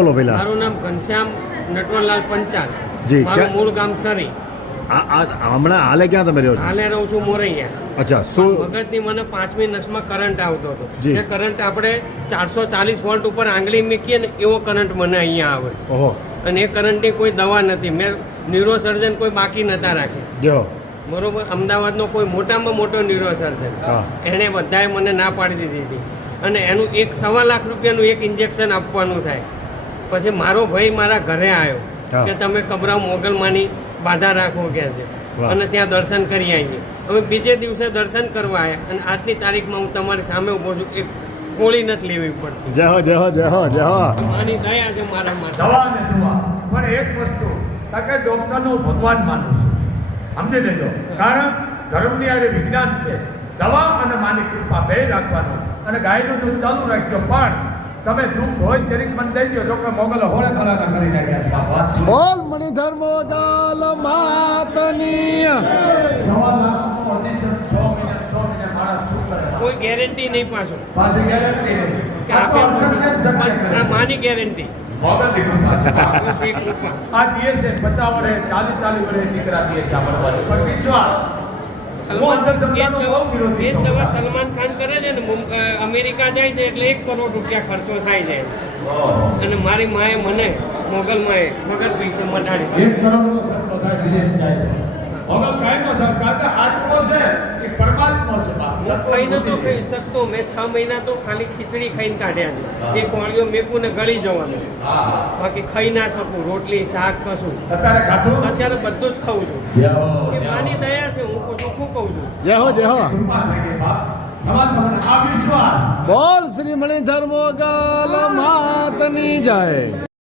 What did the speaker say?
બોલો પેલા. મારું નામ ઘનશ્યામ નટવરલાલ પંચાલ. જી, મારું મૂળ ગામ સરી. હમણાં હાલે ક્યાં તમે રહ્યો છો? હાલે રહું છું મોરૈયા. અચ્છા, શું મગજની મને 5મી નસમાં કરંટ આવતો હતો. જી. જે કરંટ આપણે 440 વોલ્ટ ઉપર આંગળી મૂકીએ ને એવો કરંટ મને અહીંયા આવે. ઓહો, અને એ કરંટની કોઈ દવા નથી. મેં ન્યુરોસર્જન કોઈ બાકી નતા રાખે. જો બરોબર. અમદાવાદનો કોઈ મોટામાં મોટો ન્યુરોસર્જન, હા, એણે બધાએ મને ના પાડી દીધી હતી. અને એનું 1.25 લાખ રૂપિયાનું એક ઇન્જેક્શન આપવાનું થાય. પછી મારો ભાઈ મારા ઘરે આવ્યો હા. કે તમે કબરા મોગલમાની બાધા રાખો કે છે, વાહ. અને ત્યાં દર્શન કરી આવીએ. અમે બીજે દિવસે દર્શન કરવા આવ્યા અને આજની તારીખમાં હું તમારી સામે ઊભો છું. એક ગોળી નથી લેવી પડતી. જય હો, જય હો, જય હો, જય હો. મારી દયા છે મારા માટે. દવા ને દવા પણ એક વસ્તુ કારણ કે ડૉક્ટરનો ભગવાન માનું છું, સમજી લેજો. કારણ ધર્મની આરે વિજ્ઞાન છે. દવા અને માની કૃપા બે રાખવાનું અને ગાયનું દૂધ ચાલુ રાખજો. પણ તમે દુઃખ હોય ત્યારે મને દઈ દો. જો કે મોગલ હોળે કલાકાર કરી નાખ્યા બાપા. બોલ મણિધર મોગલ માતની. 1.25 લાખનો ઓડિશન 6 મહિને માણસ શું કરે? કોઈ ગેરંટી નહીં પાછું પાછી ગેરંટી નહીં કે આ તો અસંખ્ય ને શક્ય કરે આ છે. માની ગેરંટી. મોગલની કૃપા છે. બસ એ કૃપા. આ દીએ છે 50 વર્ષે 40 વર્ષે દીકરા દીએ છે આ ભરવા. પણ વિશ્વાસ હું અંધશ્રદ્ધાનો બહુ વિરોધી એ છું. દવા સલમાન ખાન કરે છે ને, અમેરિકા જાય છે એટલે 1 કરોડ રૂપિયા ખર્ચો થાય છે. અને મારી માએ મને મોગલ માએ વગર પૈસે મટાડી દીધી. 1 કરોડનો ખર્ચો થાય વિદેશ જાય તો. હવે કાંઈ ન થાય કારણ કે આત્મો છે કે પરમાત્મા છે બાપ. હું ખાઈ નતો ખાઈ શકતો. મેં 6 મહિના તો ખાલી ખીચડી ખાઈને કાઢ્યા છે. એક વાળીઓ મેકું ને ગળી જવાનું. હા બાકી ખાઈ ના શકું. રોટલી શાક કશું. અત્યારે ખાધું અત્યારે બધું જ ખાઉં છું. યો, એ માની દયા છે. હું ચોખ્ખું કહું છું. જય હો, જય હો. કૃપા થઈ ગઈ બાપ. તમારે આ વિશ્વાસ બોલ શ્રી મણિધર મોગલ માતની જય.